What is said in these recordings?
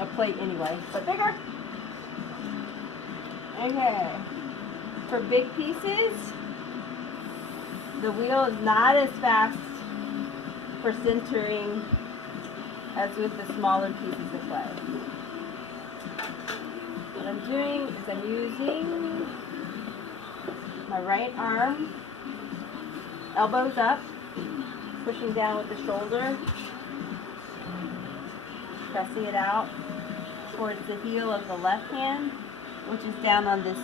a plate anyway, but bigger. Okay. For big pieces, the wheel is not as fast for centering as with the smaller pieces of clay. What I'm doing is I'm using my right arm, elbows up, pushing down with the shoulder, pressing it out towards the heel of the left hand, which is down on this,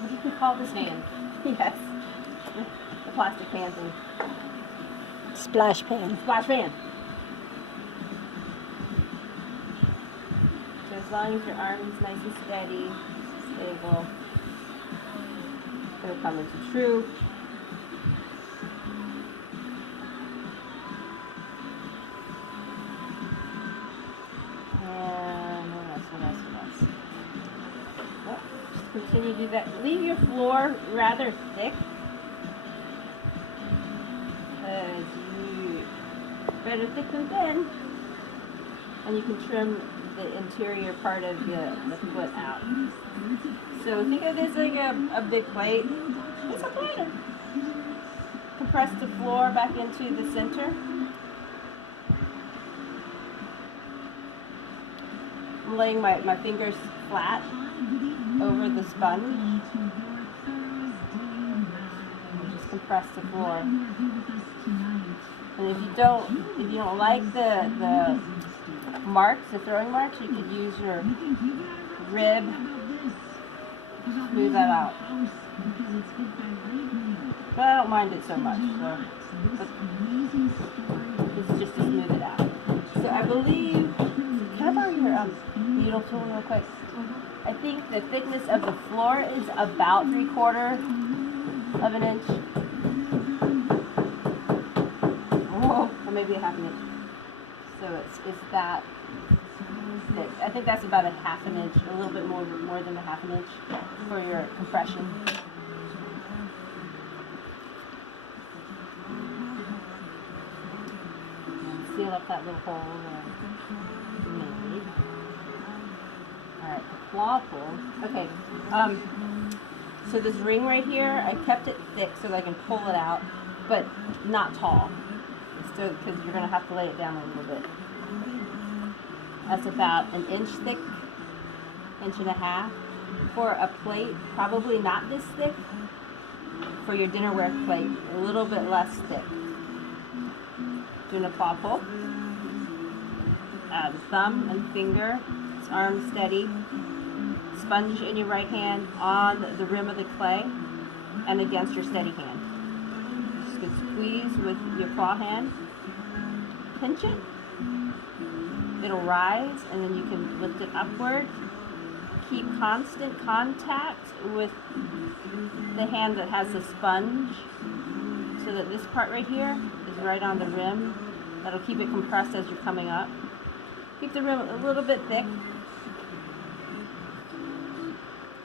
what do you call this hand? Yes, the plastic pan thing. Splash pan. Splash pan. So as long as your arm is nice and steady, stable, it'll come into true. And what else? Well, just continue to do that. Leave your floor rather thick. Better thick than thin, and you can trim the interior part of the foot out. So think of this like a big plate. It's a platter. Compress the floor back into the center. I'm laying my fingers flat over the sponge. Just compress the floor. And if you don't like the marks, the throwing marks, you could use your rib, smooth that out. But I don't mind it so much. So, this is just to smooth it out. So I believe, can I borrow your needle tool real quick? I think the thickness of the floor is about 3/4 of an inch. Or maybe a 1/2 inch. So it's that thick. I think that's about a 1/2 inch, a little bit more than a 1/2 inch for your compression. And seal up that little hole there. Made. Alright, the claw pull. Okay. So this ring right here, I kept it thick so that I can pull it out, but not tall. So, because you're going to have to lay it down a little bit. That's about 1 inch thick, 1.5 inches. For a plate, probably not this thick. For your dinnerware plate, a little bit less thick. Doing a claw pull. The thumb and finger, arm steady. Sponge in your right hand on the rim of the clay and against your steady hand. Squeeze with your claw hand, pinch it, it'll rise, and then you can lift it upward. Keep constant contact with the hand that has the sponge, so that this part right here is right on the rim. That'll keep it compressed as you're coming up. Keep the rim a little bit thick.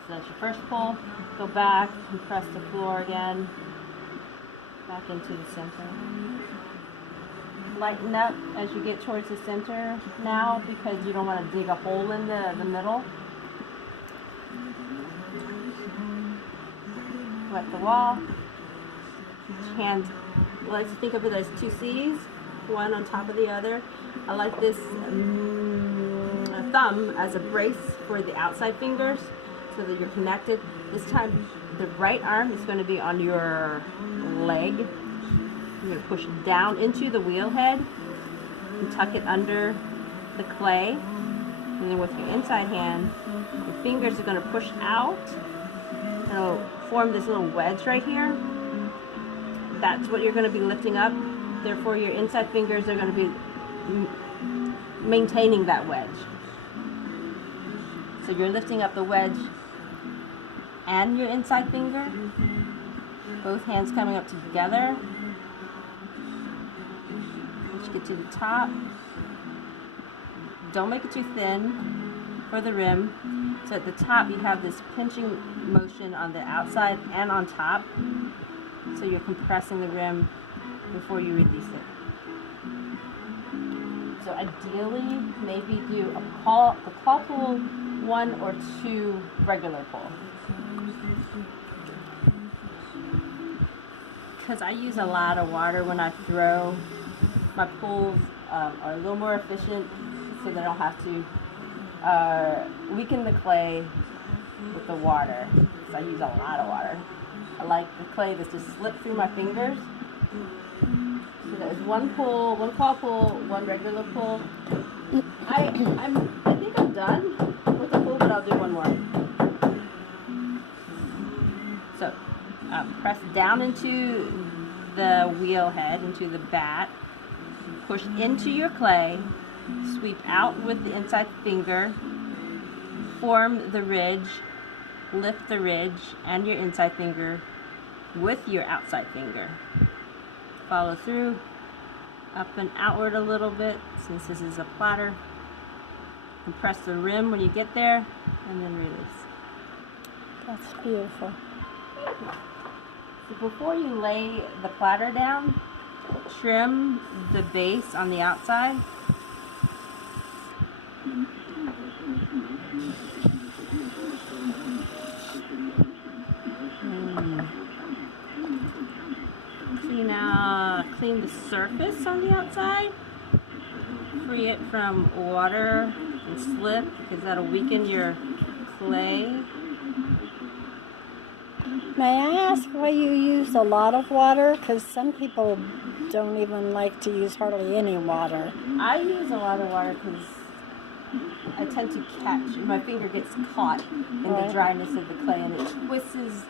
So that's your first pull. Go back, compress the floor again. Back into the center. Lighten up as you get towards the center now, because you don't want to dig a hole in the middle. Wet the wall. Each hand, let's think of it as 2 C's, one on top of the other. I like this thumb as a brace for the outside fingers so that you're connected. This time the right arm is going to be on your leg. You're going to push down into the wheel head and tuck it under the clay. And then with your inside hand, your fingers are going to push out. It'll form this little wedge right here. That's what you're going to be lifting up. Therefore, your inside fingers are going to be maintaining that wedge. So you're lifting up the wedge and your inside finger. Both hands coming up together. Once you get to the top, don't make it too thin for the rim. So at the top you have this pinching motion on the outside and on top. So you're compressing the rim before you release it. So ideally maybe do the claw pull, 1 or 2 regular pull. Because I use a lot of water when I throw, my pulls are a little more efficient, so they don't have to weaken the clay with the water. Because I use a lot of water. I like the clay that's just slip through my fingers. So there's 1 pull, 1 claw pull, 1 regular pull. I think I'm done with the pull, but I'll do 1 more. So press down into the wheel head, into the bat, push into your clay, sweep out with the inside finger, form the ridge, lift the ridge and your inside finger with your outside finger. Follow through, up and outward a little bit, since this is a platter. And press the rim when you get there, and then release. That's beautiful. So before you lay the platter down, trim the base on the outside. Clean the surface on the outside. Free it from water and slip, because that'll weaken your clay. May I ask why you use a lot of water? Because some people don't even like to use hardly any water. I use a lot of water because I tend to catch, my finger gets caught in the dryness of the clay, and it twists